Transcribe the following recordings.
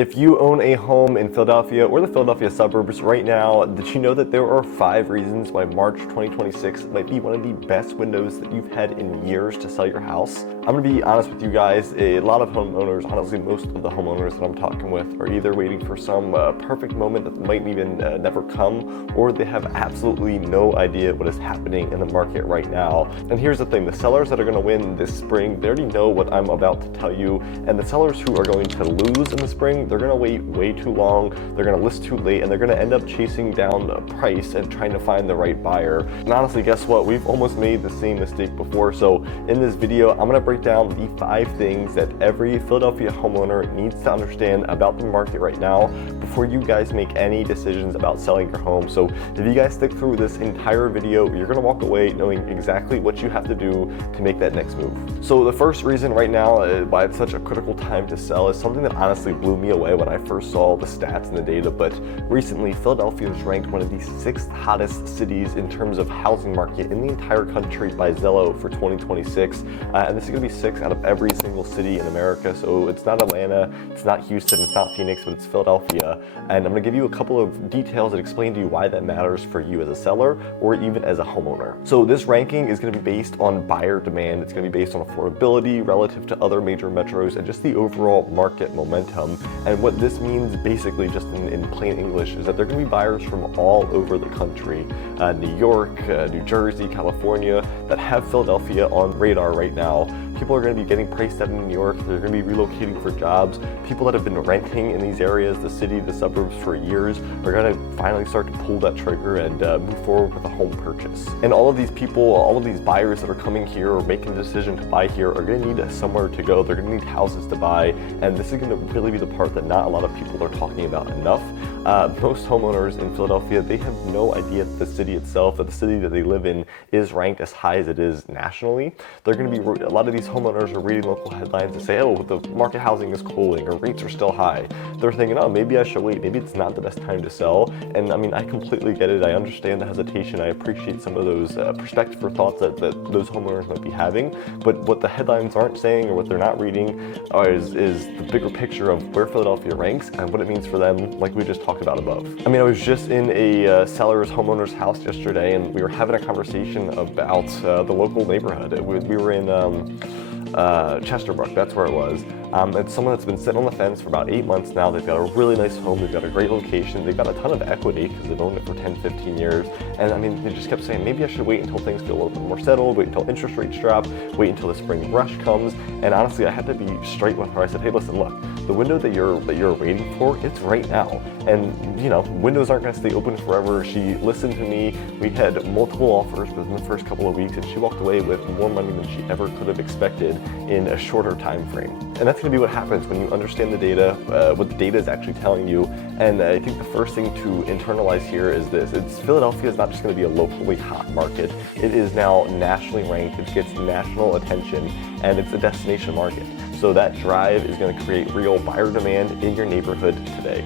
If you own a home in Philadelphia or the Philadelphia suburbs right now, did you know that there are 5 reasons why March 2026 might be one of the best windows that you've had in years to sell your house? I'm gonna be honest with you guys, a lot of homeowners, honestly most of the homeowners that I'm talking with are either waiting for some perfect moment that might even never come, or they have absolutely no idea what is happening in the market right now. And here's the thing, the sellers that are gonna win this spring, they already know what I'm about to tell you, and the sellers who are going to lose in the spring, they're gonna wait way too long, they're gonna list too late, and they're gonna end up chasing down the price and trying to find the right buyer. And honestly, guess what? We've almost made the same mistake before. So in this video, I'm gonna break down the 5 things that every Philadelphia homeowner needs to understand about the market right now before you guys make any decisions about selling your home. So if you guys stick through this entire video, you're gonna walk away knowing exactly what you have to do to make that next move. So the first reason right now why it's such a critical time to sell is something that honestly blew me away when I first saw the stats and the data, but recently Philadelphia was ranked one of the 6th hottest cities in terms of housing market in the entire country by Zillow for 2026, and this is going to be 6 out of every single city in America. So it's not Atlanta, it's not Houston, it's not Phoenix, but it's Philadelphia. And I'm going to give you a couple of details that explain to you why that matters for you as a seller or even as a homeowner. So this ranking is going to be based on buyer demand, it's going to be based on affordability relative to other major metros and just the overall market momentum. And what this means basically, just in plain English, is that there are going to be buyers from all over the country, New York, New Jersey, California, that have Philadelphia on radar right now. People are going to be getting priced out in New York, they're going to be relocating for jobs. People that have been renting in these areas, the city, the suburbs for years, are going to finally start to pull that trigger and move forward with a home purchase. And all of these people, all of these buyers that are coming here or making the decision to buy here are going to need somewhere to go. They're going to need houses to buy, and this is going to really be the part that not a lot of people are talking about enough. Most homeowners in Philadelphia, they have no idea that the city itself, that the city that they live in is ranked as high as it is nationally. They're going to be, a lot of these homeowners are reading local headlines and say, oh, the market housing is cooling or rates are still high. They're thinking, oh, maybe I should wait. Maybe it's not the best time to sell. And I mean, I completely get it. I understand the hesitation. I appreciate some of those perspective or thoughts that those homeowners might be having. But what the headlines aren't saying or what they're not reading is the bigger picture of where Philadelphia ranks and what it means for them, like we just talked about above. I mean, I was just in a seller's homeowner's house yesterday, and we were having a conversation about the local neighborhood. We were in Chesterbrook, that's where it was. It's someone that's been sitting on the fence for about 8 months now. They've got a really nice home, they've got a great location, they've got a ton of equity because they've owned it for 10, 15 years. And I mean, they just kept saying, maybe I should wait until things feel a little bit more settled, wait until interest rates drop, wait until the spring rush comes. And honestly, I had to be straight with her. I said, hey, listen, look, the window that you're waiting for, it's right now. And you know, windows aren't gonna stay open forever. She listened to me. We had multiple offers within the first couple of weeks, and she walked away with more money than she ever could have expected in a shorter time frame. And that's gonna be what happens when you understand the data, what the data is actually telling you. And I think the first thing to internalize here is this: Philadelphia is not just gonna be a locally hot market. It is now nationally ranked, it gets national attention, and it's a destination market. So that drive is gonna create real buyer demand in your neighborhood today.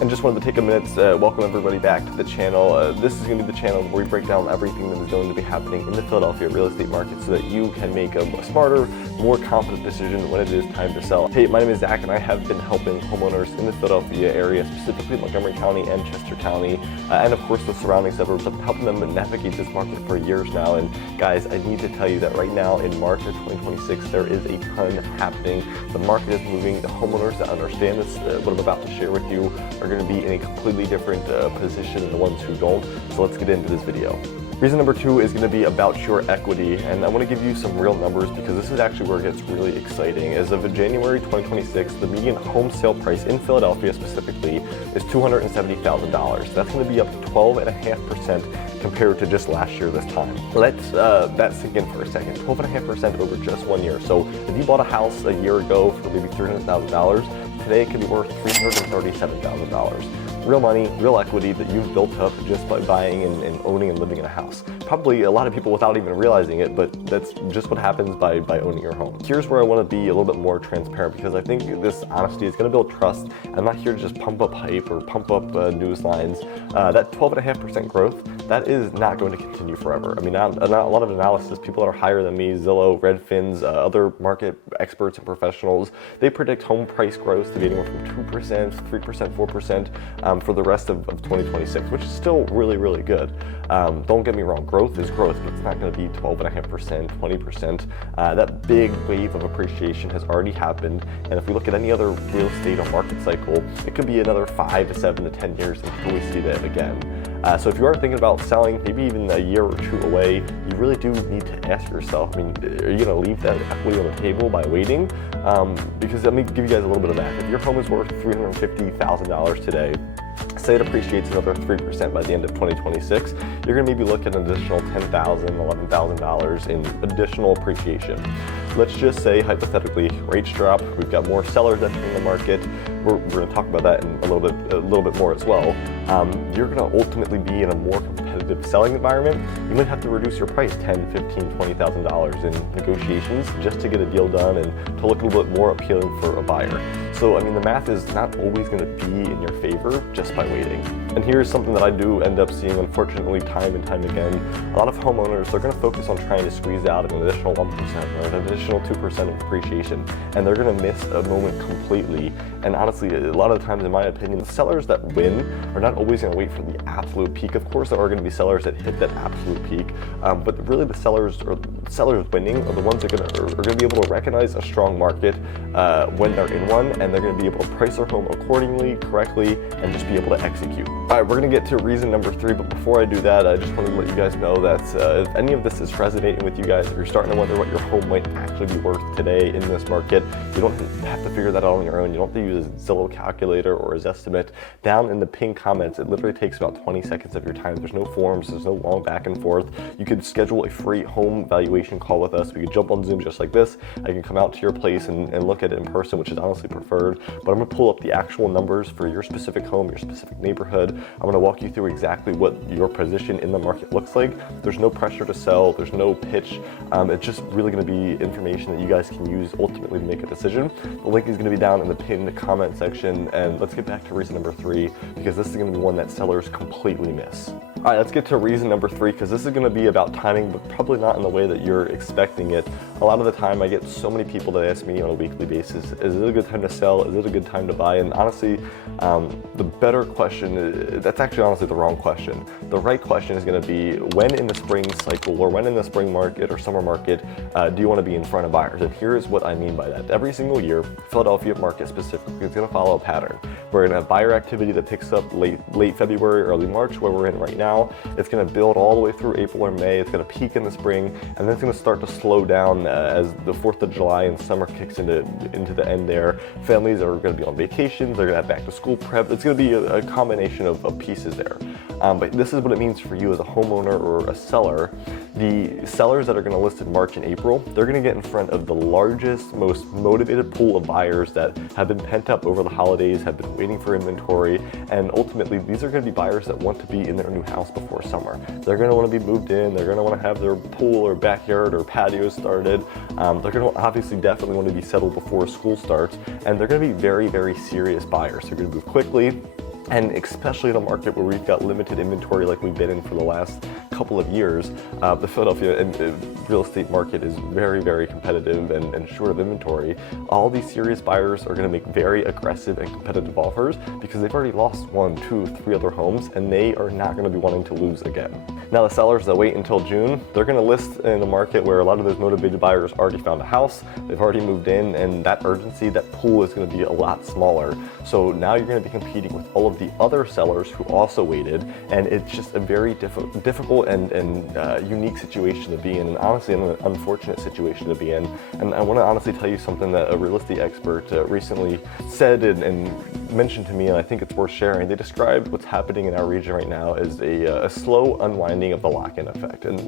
And just wanted to take a minute to welcome everybody back to the channel. This is going to be the channel where we break down everything that is going to be happening in the Philadelphia real estate market so that you can make a smarter, more confident decision when it is time to sell. Hey, my name is Zach, and I have been helping homeowners in the Philadelphia area, specifically Montgomery County and Chester County, and of course the surrounding suburbs. I've been helping them navigate this market for years now. And guys, I need to tell you that right now in March of 2026, there is a ton happening. The market is moving. The homeowners that understand this, what I'm about to share with you, are going to be in a completely different position than the ones who don't. So let's get into this video. Reason number 2 is going to be about your equity, and I want to give you some real numbers because this is actually where it gets really exciting. As of January 2026, the median home sale price in Philadelphia specifically is $270,000. That's going to be up 12.5% compared to just last year this time. Let's that sink in for a second. 12.5% over just 1 year. So if you bought a house a year ago for maybe $300,000, today it could be worth $337,000. Real money, real equity that you've built up just by buying and owning and living in a house. Probably a lot of people without even realizing it, but that's just what happens by owning your home. Here's where I want to be a little bit more transparent because I think this honesty is going to build trust. I'm not here to just pump up hype or pump up news lines. That 12.5% growth, that is not going to continue forever. I mean, a lot of analysis, people that are higher than me, Zillow, Redfin's, other market experts and professionals, they predict home price growth to be anywhere from 2%, 3%, 4% for the rest of 2026, which is still really, really good. Don't get me wrong, growth is growth, but it's not going to be 12.5%, 20%. That big wave of appreciation has already happened, and if we look at any other real estate or market cycle, it could be another 5 to 7 to 10 years until we see that again. So if you are thinking about selling, maybe even a year or two away, you really do need to ask yourself, I mean, are you going to leave that equity on the table by waiting? Because let me give you guys a little bit of math. If your home is worth $350,000 today, say it appreciates another 3% by the end of 2026, you're going to maybe look at an additional $10,000, $11,000 in additional appreciation. Let's just say, hypothetically, rates drop, we've got more sellers entering the market, we're going to talk about that in a little bit more as well. You're going to ultimately be in a more competitive selling environment. You might have to reduce your price $10,000, $15,000, $20,000 in negotiations just to get a deal done and to look a little bit more appealing for a buyer. So, I mean, the math is not always going to be in your favor just by waiting. And here's something that I do end up seeing, unfortunately, time and time again. A lot of homeowners, they're going to focus on trying to squeeze out an additional 1% or an additional 2% of appreciation, and they're going to miss a moment completely. And honestly, a lot of the times, in my opinion, the sellers that win are not always going to wait for the absolute peak. Of course, there are going to be sellers that hit that absolute peak, but really the sellers winning are the ones that are going to be able to recognize a strong market when they're in one, and they're going to be able to price their home accordingly, correctly, and just be able to execute. All right, we're going to get to reason number 3, but before I do that, I just wanted to let you guys know that if any of this is resonating with you guys, if you're starting to wonder what your home might actually be worth today in this market, you don't have to figure that out on your own. You don't have to use a Zillow calculator or a Zestimate. Down in the pinned comments, it literally takes about 20 seconds of your time. There's no forms, there's no long back and forth. You could schedule a free home valuation call with us. We could jump on Zoom just like this. I can come out to your place and look at it in person, which is honestly preferred, but I'm going to pull up the actual numbers for your specific home, your specific neighborhood. I'm going to walk you through exactly what your position in the market looks like. There's no pressure to sell, there's no pitch. It's just really going to be information that you guys can use ultimately to make a decision. The link is going to be down in the pinned comment section, and let's get back to reason number 3, because this is going to be one that sellers completely miss. All right, let's get to reason number 3, because this is going to be about timing, but probably not in the way that you're expecting it. A lot of the time, I get so many people that ask me on a weekly basis, is it a good time to sell? Is it a good time to buy? And honestly, the better question, that's actually honestly the wrong question. The right question is going to be, when in the spring cycle, or when in the spring market or summer market, do you want to be in front of buyers? And here's what I mean by that. Every single year, Philadelphia market specifically is going to follow a pattern. We're going to have buyer activity that picks up late February, early March, where we're in right now. It's going to build all the way through April or May. It's going to peak in the spring, and then it's going to start to slow down as the 4th of July and summer kicks into the end there. Families are going to be on vacations. They're going to have back to school prep. It's going to be a combination of pieces there. But this is what it means for you as a homeowner or a seller. The sellers that are going to list in March and April, they're going to get in front of the largest, most motivated pool of buyers that have been pent up over the holidays, have been waiting for inventory, and ultimately these are going to be buyers that want to be in their new house before summer. They're going to want to be moved in, they're going to want to have their pool or backyard or patio started, they're going to obviously definitely want to be settled before school starts, and they're going to be very, very serious buyers. They're going to move quickly. And especially in a market where we've got limited inventory like we've been in for the last couple of years, the Philadelphia real estate market is very, very competitive and short of inventory. All these serious buyers are going to make very aggressive and competitive offers because they've already lost 1, 2, 3 other homes, and they are not going to be wanting to lose again. Now, the sellers that wait until June, they're going to list in a market where a lot of those motivated buyers already found a house, they've already moved in, and that urgency, that pool is going to be a lot smaller. So now you're going to be competing with all of the other sellers who also waited, and it's just a very difficult and unique situation to be in, and honestly an unfortunate situation to be in. And I want to honestly tell you something that a real estate expert recently said and mentioned to me, and I think it's worth sharing. They described what's happening in our region right now as a slow unwinding of the lock-in effect, and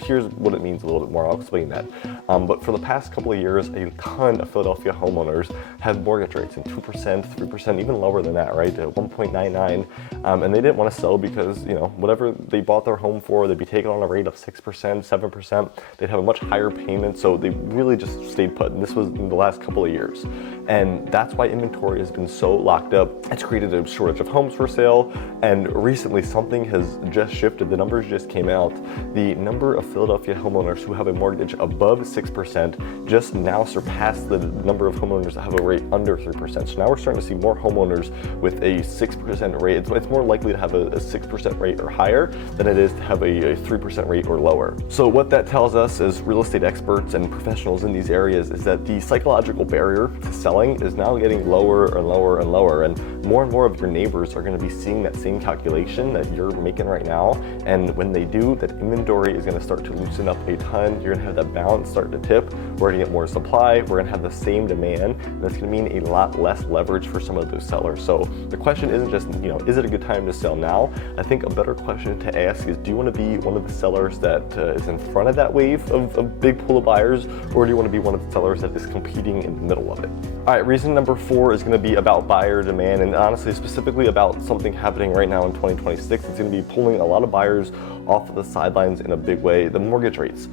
here's what it means a little bit more. I'll explain that. But for the past couple of years, a ton of Philadelphia homeowners have mortgage rates in 2%, 3%, even lower than that, right? 1.99, and they didn't want to sell because whatever they bought their home for, they'd be taken on a rate of 6%, 7%. They'd have a much higher payment, so they really just stayed put. And this was in the last couple of years, and that's why inventory has been so locked locked up. It's created a shortage of homes for sale. And recently something has just shifted. The numbers just came out. The number of Philadelphia homeowners who have a mortgage above 6% just now surpassed the number of homeowners that have a rate under 3%. So now we're starting to see more homeowners with a 6% rate. It's more likely to have a 6% rate or higher than it is to have a 3% rate or lower. So what that tells us as real estate experts and professionals in these areas is that the psychological barrier to selling is now getting lower and lower and lower, and more of your neighbors are going to be seeing that same calculation that you're making right now. And when they do, that inventory is going to start to loosen up a ton. You're going to have that balance start to tip. We're going to get more supply. We're going to have the same demand, and that's going to mean a lot less leverage for some of those sellers. So the question isn't just, is it a good time to sell now? I think a better question to ask is, do you want to be one of the sellers that is in front of that wave of big pool of buyers, or do you want to be one of the sellers that is competing in the middle of it? All right, reason number 4 is going to be about buyer demand, and honestly, specifically about something happening right now in 2026. It's going to be pulling a lot of buyers off of the sidelines in a big way. The mortgage rates,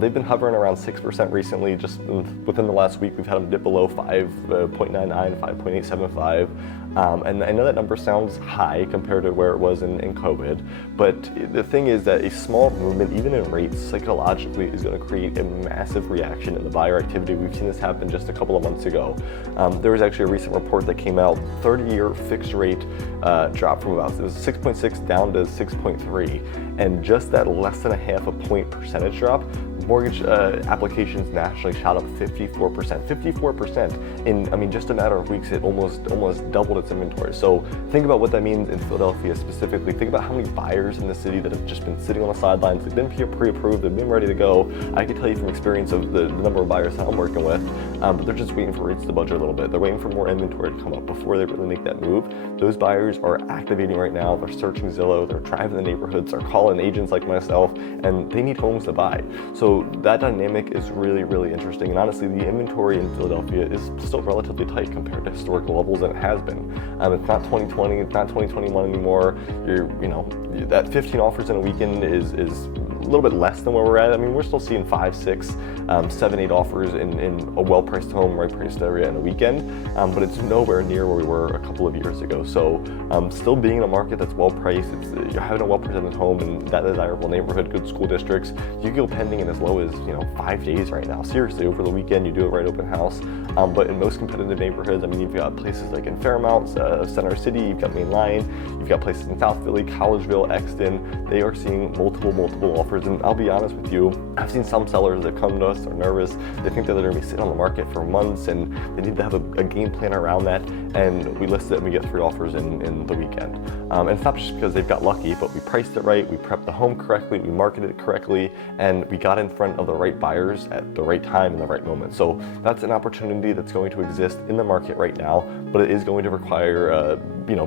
they've been hovering around 6% recently. Just within the last week, we've had them dip below 5.99, 5.875. And I know that number sounds high compared to where it was in COVID, but the thing is that a small movement, even in rates, psychologically is going to create a massive reaction in the buyer activity. We've seen this happen just a couple of months ago. There was actually a recent report that came out, 30-year fixed rate dropped from it was 6.6 down to 6.3, and just that less than a half a point percentage drop, mortgage applications nationally shot up 54%. 54% in, just a matter of weeks. It almost doubled its inventory. So think about what that means in Philadelphia specifically. Think about how many buyers in the city that have just been sitting on the sidelines. They've been pre-approved. They've been ready to go. I can tell you from experience of the number of buyers that I'm working with, but they're just waiting for rates to budge a little bit. They're waiting for more inventory to come up before they really make that move. Those buyers are activating right now. They're searching Zillow. They're driving the neighborhoods. They're calling agents like myself, and they need homes to buy. So that dynamic is really, really interesting. And honestly, the inventory in Philadelphia is still relatively tight compared to historical levels, and it has been. It's not 2020, it's not 2021 anymore. That 15 offers in a weekend is a little bit less than where we're at. We're still seeing 5, 6, 7, 8 offers in a well-priced home, right-priced area in a weekend, but it's nowhere near where we were a couple of years ago. So still being in a market that's well-priced, you're having a well-presented home in that desirable neighborhood, good school districts, you can go pending in as low as 5 days right now. Seriously, over the weekend, you do a right open house. But in most competitive neighborhoods, you've got places like in Fairmount, Center City, you've got Main Line, you've got places in South Philly, Collegeville, Exton. They are seeing multiple offers. And I'll be honest with you, I've seen some sellers that come to us, they're nervous. They think that they're going to be sitting on the market for months, and they need to have a game plan around that. And we list it and we get 3 offers in the weekend. And it's not just because they've got lucky, but we priced it right, we prepped the home correctly, we marketed it correctly, and we got in front of the right buyers at the right time in the right moment. So that's an opportunity that's going to exist in the market right now, but it is going to require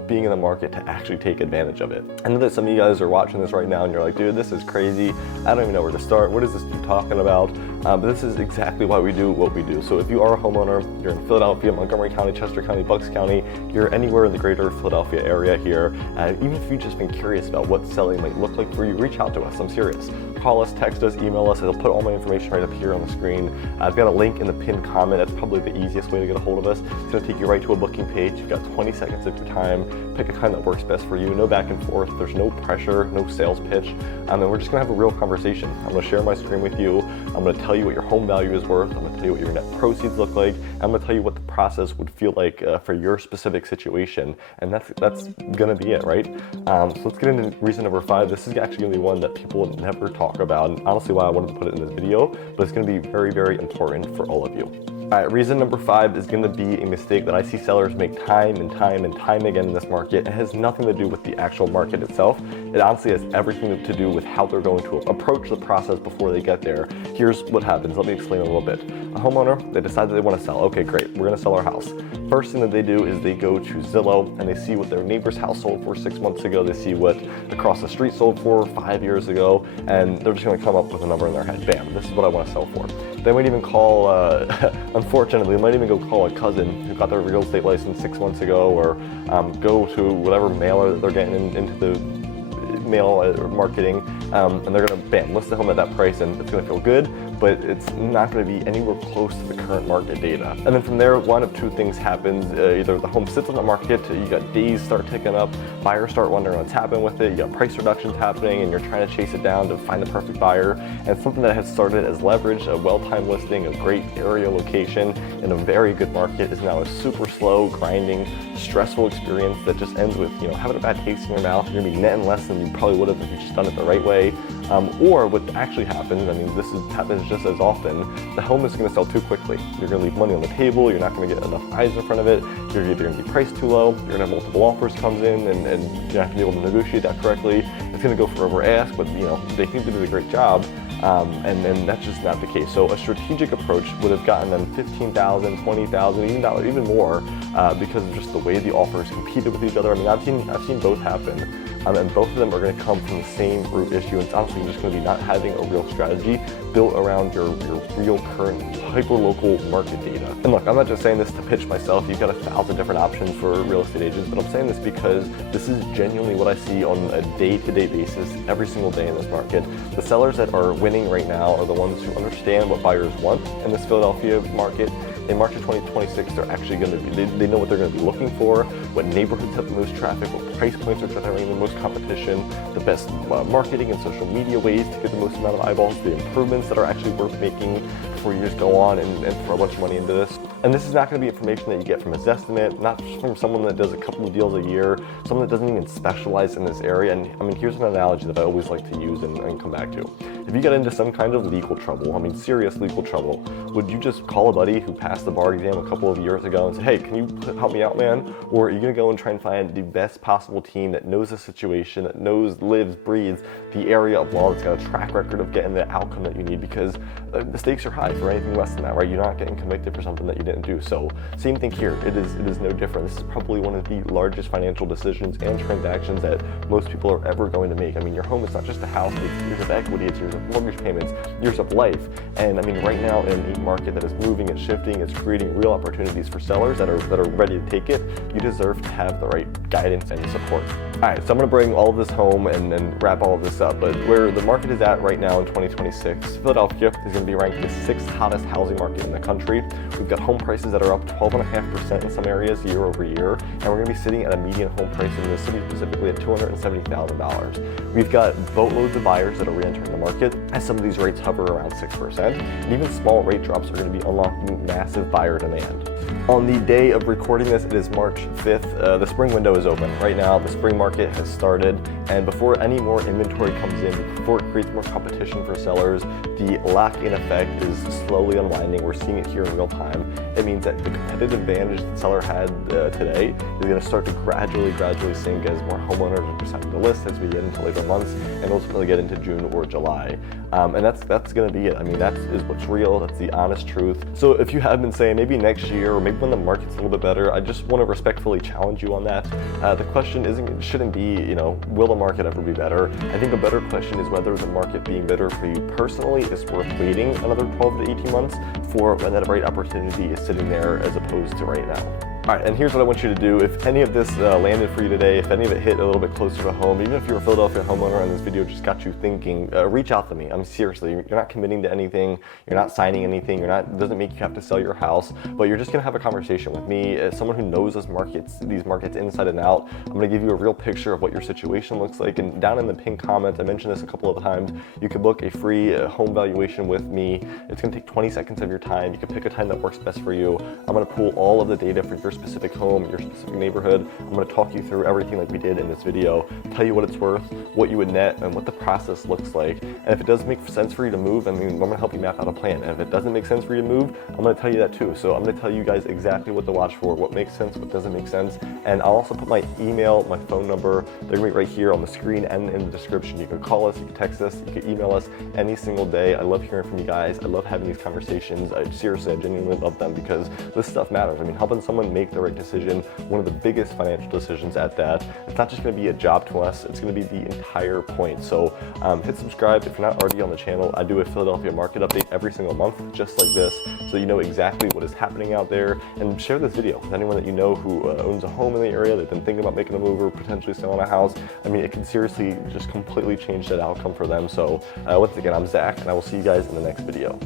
being in the market to actually take advantage of it. I know that some of you guys are watching this right now and you're like, dude, this is crazy. I don't even know where to start. What is this dude talking about? But this is exactly why we do what we do. So if you are a homeowner, you're in Philadelphia, Montgomery County, Chester County, Bucks County, you're anywhere in the greater Philadelphia area here, even if you've just been curious about what selling might look like for you, reach out to us. I'm serious. Call us, text us, email us. It'll put all my information right up here on the screen. I've got a link in the pinned comment. That's probably the easiest way to get a hold of us. It's going to take you right to a booking page. You've got 20 seconds of your time. Pick a time that works best for you. No back and forth. There's no pressure, no sales pitch. And we're just going to have a real conversation. I'm going to share my screen with you. I'm going to tell you what your home value is worth. I'm going to tell you what your net proceeds look like. I'm going to tell you what the process would feel like for your specific situation. And that's going to be it, right? So let's get into reason number 5. This is actually going to be one that people never talk about, and honestly why I wanted to put it in this video, but it's going to be very, very important for all of you. All right, reason number 5 is going to be a mistake that I see sellers make time and time again in this market. It has nothing to do with the actual market itself. It honestly has everything to do with how they're going to approach the process before they get there. Here's what happens. Let me explain a little bit. A homeowner, they decide that they want to sell. Okay, great. We're going to sell our house. First thing that they do is they go to Zillow and they see what their neighbor's house sold for 6 months ago. They see what across the street sold for 5 years ago, and they're just going to come up with a number in their head. Bam, this is what I want to sell for. They might even call, unfortunately, they might even go call a cousin who got their real estate license 6 months ago, or go to whatever mailer that they're getting into the mail marketing, and they're going to, bam, list the home at that price, and it's going to feel good. but it's not going to be anywhere close to the current market data. And then from there, one of two things happens. Either the home sits on the market, you got days start ticking up, buyers start wondering what's happening with it, you got price reductions happening, and you're trying to chase it down to find the perfect buyer. And something that has started as leverage, a well-timed listing, a great area location in a very good market, is now a super slow, grinding, stressful experience that just ends with, having a bad taste in your mouth. You're gonna be netting less than you probably would have if you just done it the right way. Or what actually happens, happens just as often, the home is gonna sell too quickly. You're gonna leave money on the table, you're not gonna get enough eyes in front of it, you're either gonna be priced too low, you're gonna have multiple offers comes in, and you're not gonna be able to negotiate that correctly. It's gonna go for over ask, but they think they did a great job. And that's just not the case. So a strategic approach would have gotten them $15,000, $20,000, even more, because of just the way the offers competed with each other. I've seen both happen, and both of them are going to come from the same root issue. And it's honestly just going to be not having a real strategy built around your real current hyper-local market data. And look, I'm not just saying this to pitch myself. You've got 1,000 different options for real estate agents, but I'm saying this because this is genuinely what I see on a day-to-day basis every single day in this market. The sellers that are winning right now are the ones who understand what buyers want in this Philadelphia market. In March of 2026, they're actually going to be, they know what they're going to be looking for, what neighborhoods have the most traffic, what price points are generating the most competition, the best marketing and social media ways to get the most amount of eyeballs, the improvements that are actually worth making before you just go on and throw a bunch of money into this. And this is not going to be information that you get from a Zestimate, not just from someone that does a couple of deals a year, someone that doesn't even specialize in this area. And here's an analogy that I always like to use and come back to. If you get into some kind of legal trouble, serious legal trouble, would you just call a buddy who passed the bar exam a couple of years ago and say, hey, can you help me out, man? Or are you going to go and try and find the best possible team that knows the situation, that lives, breathes the area of law, that's got a track record of getting the outcome that you need? Because the stakes are high for anything less than that, right? You're not getting convicted for something that you didn't do. So same thing here. It is no different. This is probably one of the largest financial decisions and transactions that most people are ever going to make. Your home is not just a house, it's years of equity, it's years of mortgage payments, years of life. And right now in a market that is moving, it's shifting, it's creating real opportunities for sellers that are ready to take it. You deserve to have the right guidance and support. All right, so I'm going to bring all of this home and wrap all of this up. But where the market is at right now in 2026, Philadelphia is going to be ranked the 6th hottest housing market in the country. We've got home prices that are up 12.5% in some areas year over year, and we're going to be sitting at a median home price in the city specifically at $270,000. We've got boatloads of buyers that are re-entering the market as some of these rates hover around 6%, and even small rate drops are going to be unlocking massive buyer demand. On the day of recording this, it is March 5th. The spring window is open. Right now, the spring market has started, and before any more inventory comes in, before it creates more competition for sellers, the lock-in effect is slowly unwinding. We're seeing it here in real time. It means that the competitive advantage the seller had today is going to start to gradually sink as more homeowners are deciding to list as we get into later months and ultimately get into June or July. And that's going to be it. That is what's real. That's the honest truth. So if you have been saying maybe next year or maybe when the market's a little bit better, I just want to respectfully challenge you on that. The question shouldn't be, will the market ever be better? I think a better question is whether the market being better for you personally is worth waiting another 12 to 18 months for when that right opportunity is sitting there as opposed to right now. All right, and here's what I want you to do. If any of this landed for you today, if any of it hit a little bit closer to home, even if you're a Philadelphia homeowner and this video just got you thinking, reach out to me. Seriously, you're not committing to anything, you're not signing anything, it doesn't make you have to sell your house, but you're just gonna have a conversation with me as someone who knows these markets inside and out. I'm gonna give you a real picture of what your situation looks like, and down in the pinned comment, I mentioned this a couple of times, you could book a free home valuation with me. It's gonna take 20 seconds of your time. You can pick a time that works best for you. I'm gonna pull all of the data for your specific home, your specific neighborhood. I'm going to talk you through everything like we did in this video, tell you what it's worth, what you would net, and what the process looks like. And if it does make sense for you to move, I'm going to help you map out a plan. And if it doesn't make sense for you to move, I'm going to tell you that too. So I'm going to tell you guys exactly what to watch for, what makes sense, what doesn't make sense. And I'll also put my email, my phone number, they're going to be right here on the screen and in the description. You can call us, you can text us, you can email us any single day. I love hearing from you guys. I love having these conversations. I genuinely love them because this stuff matters. Helping someone make make the right decision, one of the biggest financial decisions at that. It's not just going to be a job to us, it's going to be the entire point. So hit subscribe if you're not already on the channel. I do a Philadelphia market update every single month, just like this, so you know exactly what is happening out there. And share this video with anyone that you know who owns a home in the area. They've been thinking about making a move or potentially selling a house. I mean, it can seriously just completely change that outcome for them. So once again, I'm Zach, and I will see you guys in the next video.